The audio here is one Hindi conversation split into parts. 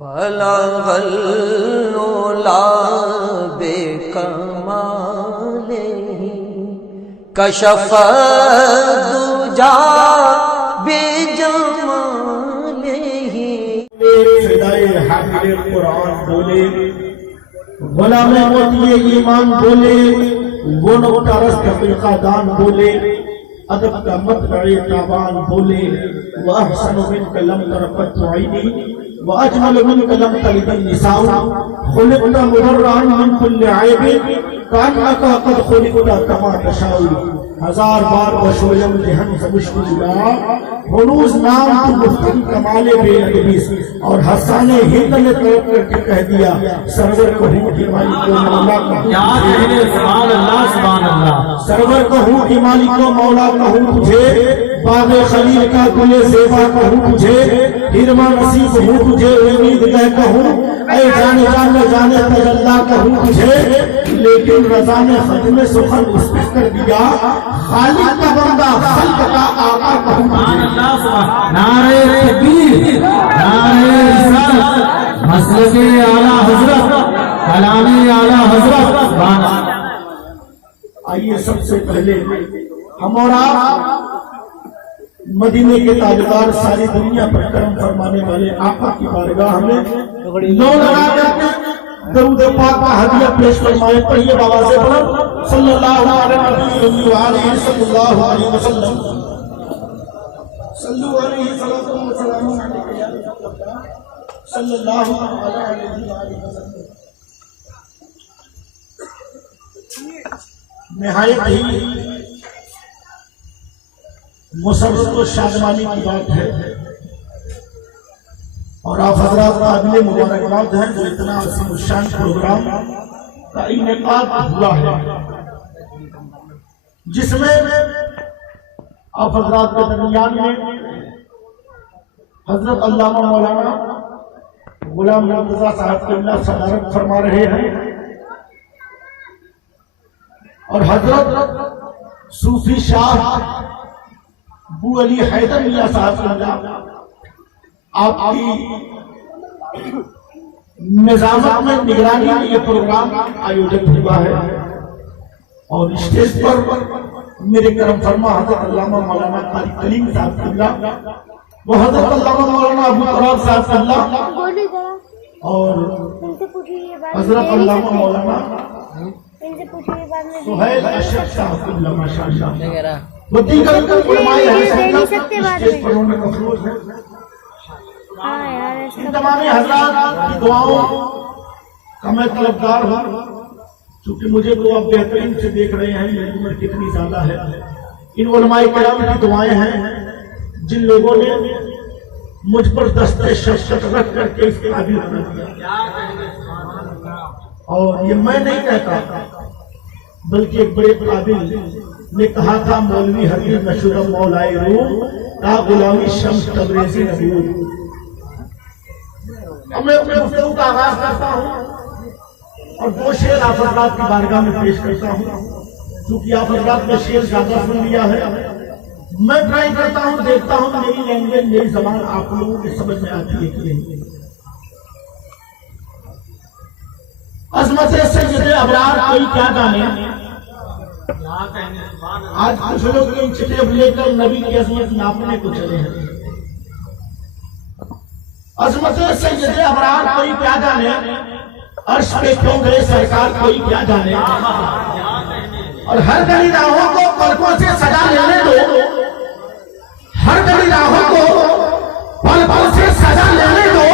बलगल उला बेकमालिही कशफ दुजा बेजमालिही। सदाए हाफिज़ कुरान बोले, गुलामे मोतिये ईमान बोले, वो नुक्ता रस्त हकीका दान बोले, अदब का मतबए ताबान बोले, व अहसनु मिनका लम तरक़त ऐनी व अजमल मिनका लम तलिद निसाउ खुलिक़ता मुबर्रअन मिन कुल्लि ऐबिन कअन्नका क़द खुलिक़ता कमा तशाउ। हजार बार बशोयम जहन से मुश्किला हुनूज नाम तू मुफ्तन कमाले बेअदबी। और हसन हिंद ने तलब करके कह दिया सरवर को हूँ कि मालिक को मौला सरवर को हूँ कि मालिक को मौला कहूँ तुझे, बाबे खलील का गुले ज़ेबा कहूँ तुझे, हिरमा नसीब हूँ तुझे, उम्मीद गह कहूँ ऐ जाने जाने जाने तजल्ला कहूँ तुझे। लेकिन रज़ा ने खत्म सुखन उस पे कर दिया खालिक का बंदा खल्क का आका कहूँ तुझे। नारे तकबीर, नारे रिसालत, मसलके आला हजरत, कलामे आला हजरत। आइए सबसे पहले हम और आप मदीने के ताजदार सारी दुनिया पर करम फरमाने वाले आका की बारगाह में लो लगा करके दरूद पाक का हदिया पेश फरमाए। पढ़िए बाबा से बुलंद सल्लल्लाहु अलैहि वसल्लम। सल्लु अलैहि सल्लल्लाहु अलैहि वसल्लम। निहायत ही मुसर्रत और शादमानी की बात है और आप हजरात काबिल मुबारकबाद हैं जो इतना असीम प्रोग्राम का इनेकाद हुआ है, जिसमें आप हजरात के दरमियान में हजरत अल्लामा मौलाना गुलाम मुर्तजा साहब किबला सदारत फरमा रहे हैं और हजरत सूफी शाह बू अली हैदर मियां साहब आपकी निजामत में निगरानी में ये प्रोग्राम आयोजित हुआ है। और स्टेज पर मेरे करम फरमा हजरत अल्लामा मौलाना कारी कलीम साहब किबला, वो हजरत अल्लामा मौलाना अबू तराब साहब किबला और हजरत अल्लामा मौलाना सुहैल अशरफ साहब किबला माशाअल्लाह वो दीगर उलमाए हैं स्टेज पर उन्होंने मफरूज है। इन तमाम हज़रात की दुआओं का मैं तलबदार हूँ, क्योंकि मुझे तो आप बेहतरीन से देख रहे हैं मेरी उम्र कितनी ज्यादा है। इन उलमाए किराम की दुआएं हैं जिन लोगों ने मुझ पर दस्ते शफ़क़त रख करके इस काबिल बना दिया। और ये मैं नहीं कहता बल्कि एक बड़े काबिल ने कहा था, मौलवी हबीब नशुरम मौलाए रूम ता गुलामी शम्स तबरेज़ी नबूर। अब मैं अपने गुफ्तगू का आगाज करता हूँ और दो शेर आप हज़रात की बारगाह में पेश करता हूँ, क्योंकि आप हज़रात ने शेर ज्यादा सुन लिया है। मैं ट्राई करता हूँ, देखता हूँ मेरी लैंग्वेज मेरी जबान आप लोगों की समझ में आती है कि नहीं। अज़मत सैयद अबरार कोई क्या जाने, आज कुछ लोग इन चिटेब लेकर नबी की अजमत नापने को चले हैं। अजमत सैयद अबरार कोई क्या जाने, अर्श पे क्यों गए सरकार कोई क्या जाने। और हर गली राहों को पलकों से सजा लेने दो, हर गली राहों को पलकों से सजा लेने दो।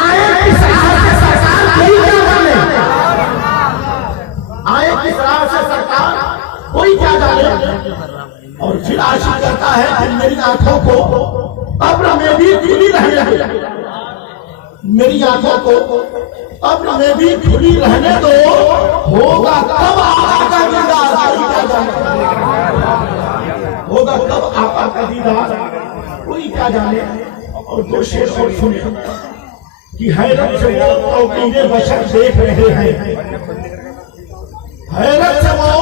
आए किस राह से सरकार कोई क्या जाने, आए किस राह से सरकार कोई क्या जाने। और फिर आशिक करता है कि मेरी आंखों को कब्र में भी खुली रहने दो, मेरी आंखों को कब्र में भी खुली रहने दो। होगा कब आका का दीदार कोई क्या जाने, होगा कब आका का दीदार कोई क्या जाने। और दो शेर और सुने कि हैरत से वो तौकीरे बशर देख रहे हैं, हैरत से वो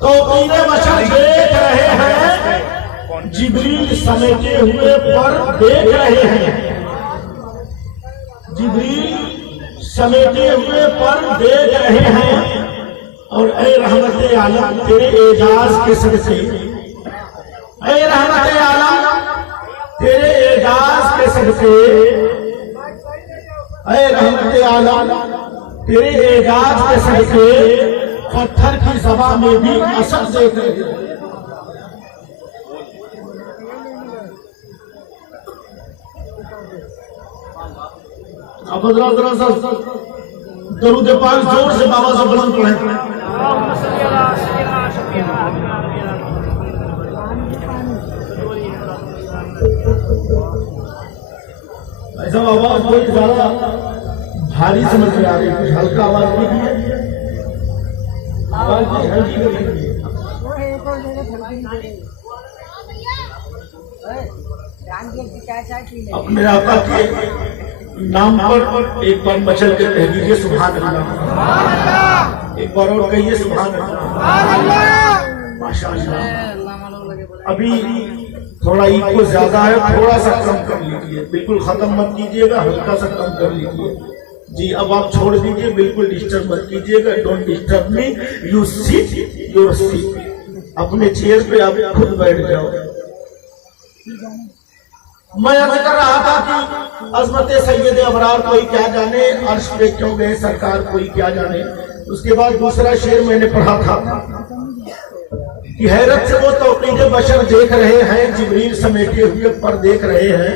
तौकीरे बशर देख रहे हैं, जिब्रील समेटे हुए पर देख रहे हैं। जिब्रील समेटे हुए पर देख रहे हैं और ऐ रहमत आलम तेरे एजाज के सदके, ऐ रहमत आलम तेरे एजाज के सदके, ऐ रहमत आलम तेरे एजाज के सदके पत्थर की सभा में भी असर देख रहे हैं। अब दरूद पाक जोर से बाबा से बुलंद पढ़े। ऐसा आवाज कोई ज्यादा भारी समझ में आ रही, कुछ हल्का आवाज नहीं है, आवाज की हल्की कर रही है। अपने आका के नाम पर एक बार मचल के कह दीजिए सुभान अल्लाह, एक बार और कहिए सुभान अल्लाह, माशाअल्लाह। अभी थोड़ा इको ज्यादा है, थोड़ा सा कम कर लीजिए, बिल्कुल खत्म मत कीजिएगा, हल्का सा कम कर लीजिए जी। अब आप छोड़ दीजिए, बिल्कुल डिस्टर्ब मत कीजिएगा। Don't disturb me, you sit your seat, अपने चेयर पे आप खुद बैठ जाओ। मैं अर्ज कर रहा था कि अजमत सैयद अबरार कोई क्या जाने, अर्श पे क्यों गए सरकार कोई क्या जाने। उसके बाद दूसरा शेर मैंने पढ़ा था कि हैरत से वो तौकीद बशर देख रहे हैं, जिब्रील समेटे हुए पर देख रहे हैं।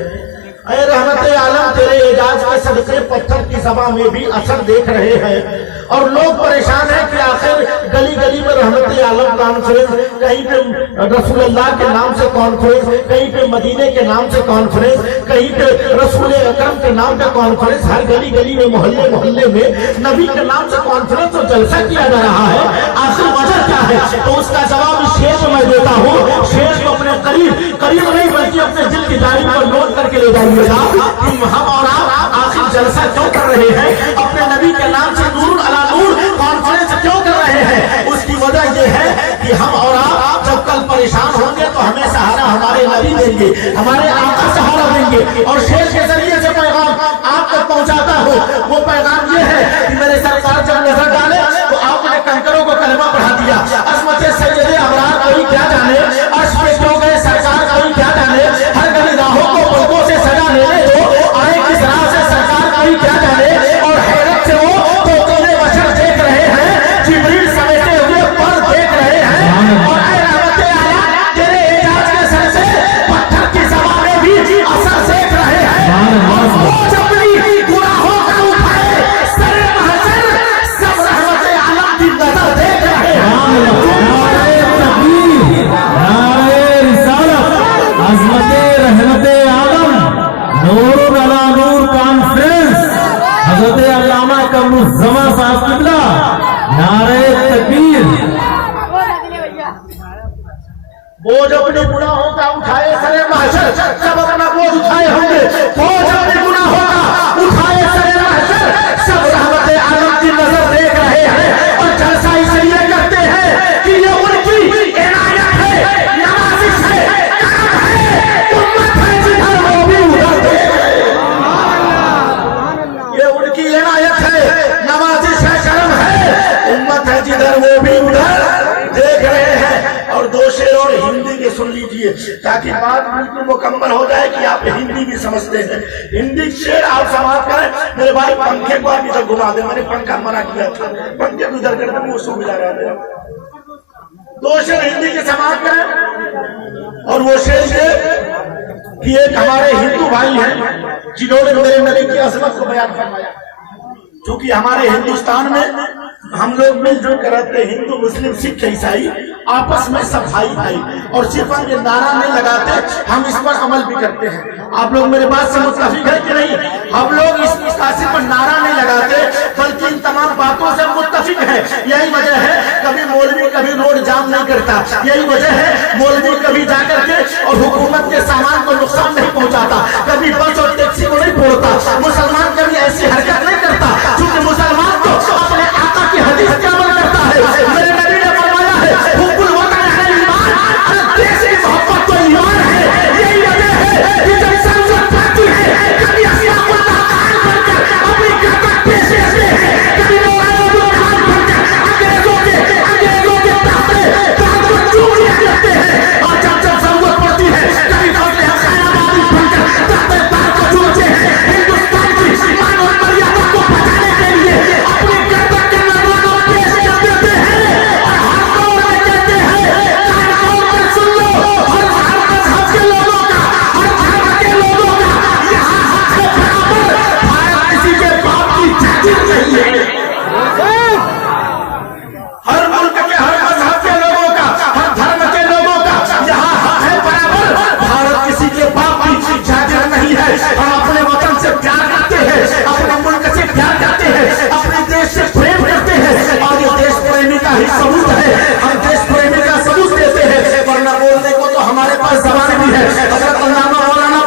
ऐ रहमत आलम तेरे एजाज के सदके पत्थर की सभा में भी असर देख रहे हैं। और लोग परेशान हैं कि आखिर गली गली में रहमत आलम कॉन्फ्रेंस, कहीं पे रसूलुल्लाह के नाम से कॉन्फ्रेंस, कहीं पे मदीने के नाम से कॉन्फ्रेंस, कहीं पे रसूल अकरम के नाम पे कॉन्फ्रेंस, हर गली गली में मोहल्ले मोहल्ले में नबी के नाम से कॉन्फ्रेंस और जलसा किया जा रहा है। आखिर वजह क्या है? तो उसका जवाब शेर में मैं देता हूँ। शेर को अपने करीब करीब नहीं बल्कि अपने दिल की डायरी पर नोट करके ले जाइएगा कि हम और आप आखिर जलसा क्यों कर रहे हैं, अपने नबी के नाम से नूर अला नूर कॉन्फ्रेंस क्यों कर रहे हैं। उसकी वजह यह है कि हम और आप जब कल परेशान होंगे तो हमें सहारा हमारे नबी देंगे, हमारे आका सहारा देंगे। और शेर के जरिए से पैगाम आप तक पहुंचाता हूँ। वो पैगाम ये है कि मेरे सरकार जब नजर डाले तो आपने कंकरों को कलमा पढ़ा दिया। अजमत सैयद अबरार कोई क्या जाने, अर्श पे क्यों गए सरकार कोई क्या जाने, हर गली राहों को पलकों से सजा लेने दो, आए किस राह से सरकार कोई क्या जाने। और हैरत से वो तौकीद बशर देख रहे हैं, जिब्रील समेटे हुए पर देख रहे हैं। और ऐ रहमत आलम तेरे एजाज के सर से पत्थर की सभा में भी असर देख रहे हैं। और वो अपनी गुनाहों का उठाए सरे महशर, सब रहमत आलम की नजर देख रहे हैं। अज़मत रहमत आलम नूर अला नूर कॉन्फ्रेंस, हज़रत अल्लामा कमरुज़्ज़मा साहब क़िबला, नारे तकबीर। बोझ अपने गुनाहों का उठाए सरे महशर, सब अपना बोझ उठाए होंगे। बोझ अपने गुनाहों का उठाए सरे महशर, सब रहमत आलम की नजर देख रहे हैं। और जलसा इसलिए करते हैं कि ये उनकी इनायत है, नवाज़िश है, करम है, उम्मत है जिधर वो भी उधर देख रहे हैं। ये उनकी इनायत है, नवाज़िश है, करम है, उम्मत है जिधर वो भी उधर देख रहे हैं। और दो शेर और हिंदी के सुन लीजिए ताकि बात बिल्कुल मुकम्मल हो जाए कि आप हिंदी भी समझते हैं। हिंदी शेर आप समाप्त करें। मेरे भाई पंखे को आप इधर घुमा दे, मैंने पंखा मना किया था, पंखे को इधर कर दे, वो सो मिला रहा है। दो शेर हिंदी के समाप्त करें। और वो शेर ये कि एक हमारे हिंदू भाई हैं जिन्होंने मेरे नबी की अजमत को बयान फरमाया। क्योंकि हमारे हिंदुस्तान में हम लोग मिलजुल कर रहते हैं, हिंदू मुस्लिम सिख ईसाई आपस में सब भाई भाई। और सिर्फ हम ये नारा नहीं लगाते, हम इस पर अमल भी करते हैं। आप लोग मेरे बात से मुत्तफिक है कि नहीं? हम लोग इस सिर्फ नारा नहीं लगाते बल्कि इन तमाम बातों से मुत्तफिक है। यही वजह है कभी मौलवी कभी रोड जाम नहीं करता, यही वजह है मौलवी कभी जाकर के और हुकूमत के सामान को नुकसान नहीं पहुंचाता, कभी बस और टैक्सी को नहीं फोड़ता। मुसलमान कभी ऐसी हरकत नहीं करता क्योंकि मुसलमान तो अपने आका की हदीस पे अमल करता है। मेरे नबी ने फरमाया है हुब्बुल वतन है ईमान, अरे देश की मोहब्बत तो ईमान है। यही वजह है कि जब संसद पाती है कभी अखलाकुल मकान बनकर सबूत है, हम देश प्रेमी का सबूत देते हैं, वरना बोलने को तो हमारे पास जबान भी है। हजरत अल्लामा मौलाना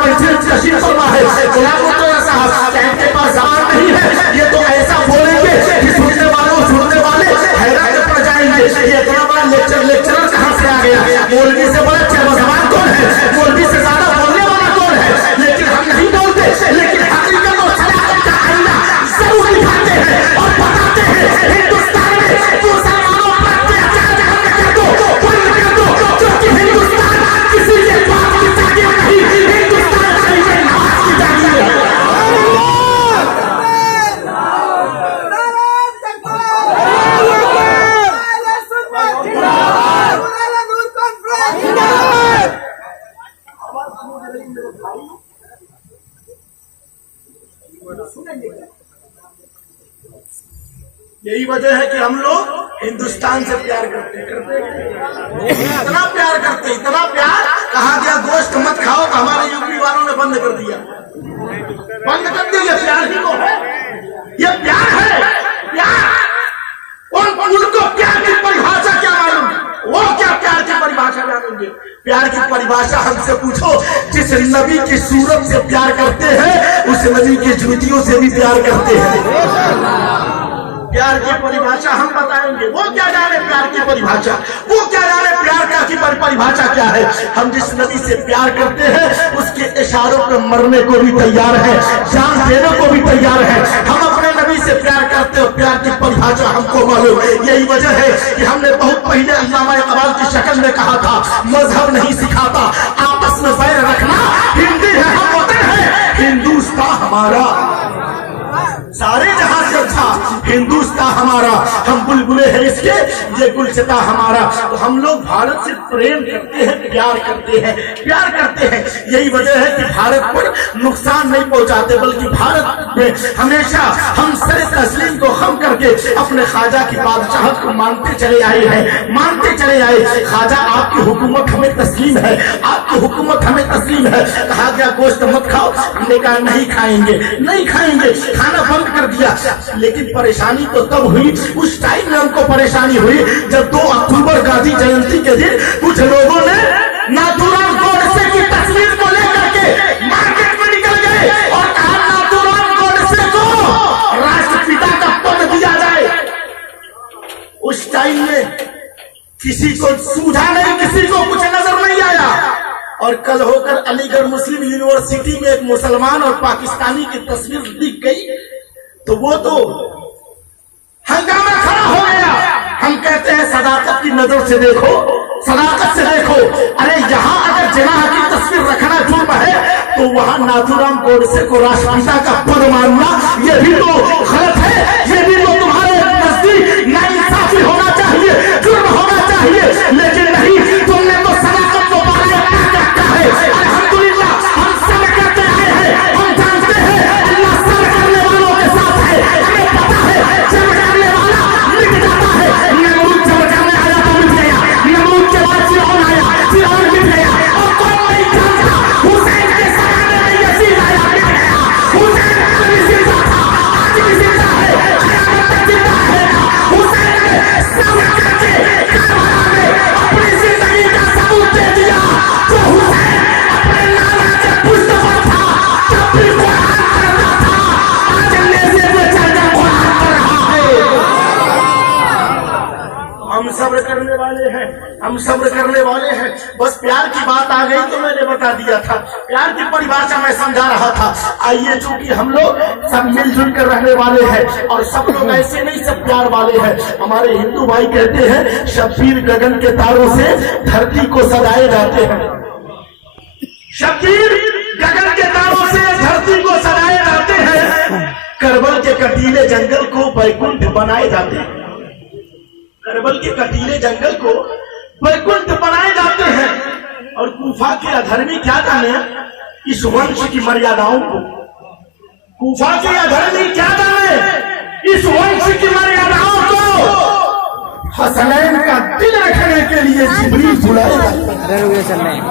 तशरीफ फरमा है, गुलाम मुर्तजा साहब के पास जबान नहीं है, ये तो ऐसा बोलेंगे कि सुनने वाले हैरान पड़ जाएंगे, ये इतना बड़ा लेक्चरर कहाँ से आ गया, मौलवी से बड़ा जबान कौन है, मौलवी से ज्यादा बोलने वाला कौन है। लेकिन हम नहीं बोलते, लेकिन हकीकत और सदाकत का आईना जरूर दिखाते हैं और बताते हैं। हिंदुस्तान में मुसलमानों पर अत्याचार कर दो, बंद कर दो, क्योंकि हिंदुस्तान किसी के बाप की जागीर नहीं, हिंदुस्तान शहीद नवाज की जागीर है। यही वजह है कि हम लोग हिंदुस्तान से प्यार करते इतना प्यार करते, इतना प्यार, कहा गया गोश्त मत खाओ, हमारे यूपी वालों ने बंद कर दिया, बंद कर दिया। ये प्यार ही तो है, ये प्यार है, प्यार। और उनको प्यार की परिभाषा क्या मालूम, वो क्या प्यार की परिभाषा जानेंगे। प्यार की परिभाषा हमसे पूछो, जिस नबी की सूरत से प्यार करते हैं उस नबी की जूतियों से भी प्यार करते हैं। प्यार की परिभाषा हम बताएंगे, वो क्या जाने प्यार की परिभाषा, वो क्या जाने प्यार का की परिभाषा क्या है। हम जिस नबी से प्यार करते हैं उसके इशारों पर मरने को भी तैयार है, जान देने को भी तैयार है। हम अपने नबी से प्यार करते हो, प्यार की परिभाषा हमको मालूम। यही वजह है कि हमने बहुत पहले अल्लामा इकबाल की शक्ल में कहा था, मजहब नहीं सिखाता आपस में बैर रखना, हिंदी है हम वतन है, हिंदुस्तान हमारा सारे जहां से अच्छा, हिंदुस्तान हमारा, हम बुलबुले हैं इसके, ये गुलशता हमारा। तो हम लोग भारत से प्रेम करते हैं, प्यार करते हैं, प्यार करते हैं। यही वजह है कि भारत पर नुकसान नहीं पहुंचाते, बल्कि भारत में हमेशा हम सर तस्लीम को खम करके अपने ख्वाजा की बादशाहत को मानते चले आए हैं, मानते चले आए। ख्वाजा आपकी हुकूमत हमें तस्लीम है, आपकी हुकूमत हमें तस्लीम है। कहा गया गोश्त मत खाओ, हमने कहा नहीं खाएंगे, नहीं खाएंगे, खाना बंद कर दिया। लेकिन परेशानी तो तब हुई, उस टाइम में हमको परेशानी हुई जब 2 अक्टूबर गांधी जयंती के दिन कुछ लोगों ने नाथूराम गोडसे की तस्वीर को लेकर के मार्केट में निकल गए और कहा नाथूराम गोडसे को राष्ट्रपिता का पद दिया जाए। उस टाइम में किसी को सूझा नहीं, किसी को कुछ नजर नहीं आया। और कल होकर अलीगढ़ मुस्लिम यूनिवर्सिटी में एक मुसलमान और पाकिस्तानी की तस्वीर दिख गई तो वो तो हंगामा खड़ा हो गया। हम कहते हैं सदाकत की नजर से देखो, सदाकत से देखो। अरे यहाँ अगर जिनाह की तस्वीर रखना जुर्म है तो वहाँ नाथूराम गोडसे को राष्ट्रपिता का पद मानना ये भी तो गलत है, ये भी तो तुम्हारे नजदीक नाइंसाफी होना चाहिए, जुर्म होना चाहिए। लेकिन नहीं, तुमने तो सदाकत को बाहर रखा है। अल्हम्दुलिल्लाह हम सब करते आए हैं, हम जानते हैं अल्लाह सब करने वालों के साथ है। हमें पता है जब करने वाला मिट जाता है। नमरूद जब करने आया तो मिट गया, नमरूद के बाद फिरौन आया, फिरौन मिट गया। और कौन नहीं जानता हुसैन के जमाने में यजीद आया, मिट गया। हुसैन भी जिंदा था, आज भी जिंदा है, कयामत तक जिंदा रहेगा। हुसैन ने सब करके करबला में अपनी जिंदगी का सबूत दे दिया। तो हुसैन अपने नाना के पुष्ट पर था, तब भी कुरान पढ़ता था, आज नेज़े पे चढ़कर कुरान पढ़ रहा है। हम सब्र करने वाले हैं, हम सब्र करने वाले हैं। बस प्यार की बात आ गई तो मैंने बता दिया था, प्यार की परिभाषा मैं समझा रहा था। आइए, चूंकि हम लोग सब मिलजुल कर रहने वाले हैं और सब लोग ऐसे नहीं, सब प्यार वाले हैं। हमारे हिंदू भाई कहते हैं शब्बीर गगन के तारों से धरती को सजाए जाते हैं, शब्बीर गगन के तारों से धरती को सजाए जाते हैं। करबल के कटीले जंगल को बैकुंठ बनाए जाते हैं, करबल के कटीले जंगल को बैकुंठ बनाए जाते हैं। और कूफा के अधर्मी क्या जाने इस वंश की मर्यादाओं को, कूफा के अधर्मी क्या जाने इस वंश की मर्यादाओं को। हसनैन का दिल रखने के लिए जिब्रील बुलाए जाते हैं,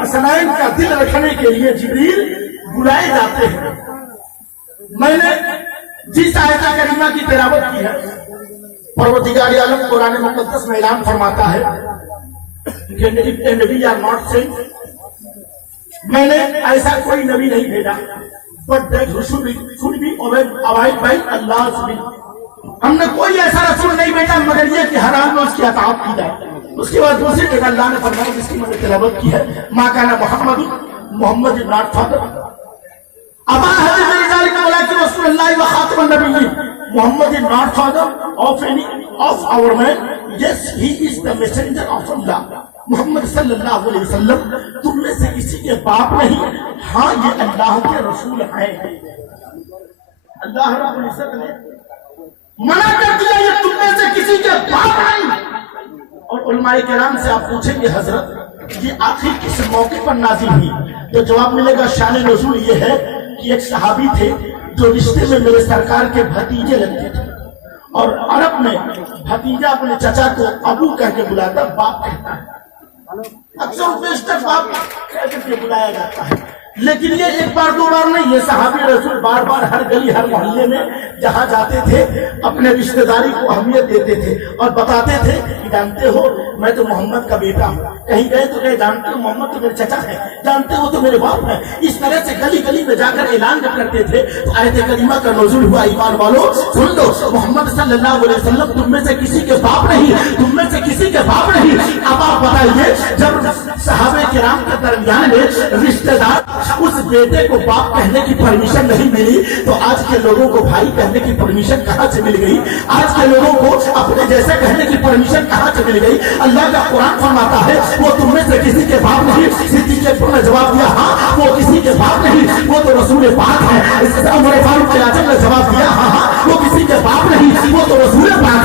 हसनैन का दिल रखने के लिए जिब्रील बुलाए जाते हैं। मैंने जिस आयत करीमा की तिलावत की है परवरदिगार आलम कुरान मुकद्दस में ऐलान फरमाता है कि नबी आर नॉट सेंट, मैंने ऐसा कोई नबी नहीं भेजा, but that should be avoid by Allah's will। हमने कोई ऐसा रसूल नहीं भेजा मगर ये कि हर हाल में उसकी अताअत की जाए। उसके बाद दूसरी जगह अल्लाह ने फरमाया जिसकी मैंने तिलावत की है, मा काना मोहम्मद इज नॉट फादर अबा हज़रत ज़ालिका वलाकिन रसूलुल्लाह व खातमुन नबिय्यीन। Muhammad is not father of any of our men. Yes, he is the messenger of Allah. Mohammad सल्लल्लाहु अलैहि वसल्लम तुम में से किसी के बाप नहीं, हाँ ये अल्लाह के रसूल हैं। अल्लाह रब्बुल इज्जत ने मना कर दिया ये तुम में से किसी के बाप नहीं। और उलमाए किराम से आप पूछेंगे हजरत ये आखिर किस मौके पर नाजिल हुई, तो जवाब मिलेगा शान नज़ूल ये है कि एक सहाबी थे जो रिश्ते में मेरे सरकार के भतीजे लगते थे, और अरब में भतीजा अपने चचा को अबू कह के बुलाता, बाप कहता है, अक्सर बेशतर बाप कह के बुलाया जाता है। लेकिन ये एक बार दो बार नहीं, ये सहाबी रसूल बार बार हर गली हर मोहल्ले में जहाँ जाते थे अपने रिश्तेदारी को अहमियत देते थे और बताते थे कि जानते हो मैं तो मोहम्मद का बेटा हूँ। कहीं गए तो कहे जानते हो मोहम्मद तो मेरे चचा है, जानते हो तो मेरे बाप है। इस तरह से गली गली में जाकर ऐलान करते थे। तो आयत करीमा का नज़ूल हुआ, ईमान वालों सुन लो, मोहम्मद सल्लल्लाहु अलैहि वसल्लम तुम में से किसी के बाप नहीं, तुम में से किसी के बाप नहीं। अब आप बताइए जब सहाबे किराम के दरमियान में रिश्तेदार उस बेटे को बाप कहने की परमिशन नहीं मिली, तो आज के लोगों को भाई कहने की परमिशन कहां से मिल गई? आज के लोगों को अपने जैसे कहने की परमिशन कहां से मिल गई? अल्लाह का कुरान फरमाता है वो तुम में से किसी के बाप नहीं। सिद्दीक़ अकबर ने जवाब दिया हाँ वो किसी के बाप नहीं, वो तो रसूल पाक है। उमर फारूक आजम ने जवाब दिया हाँ वो किसी के बाप नहीं, वो तो रसूल पाक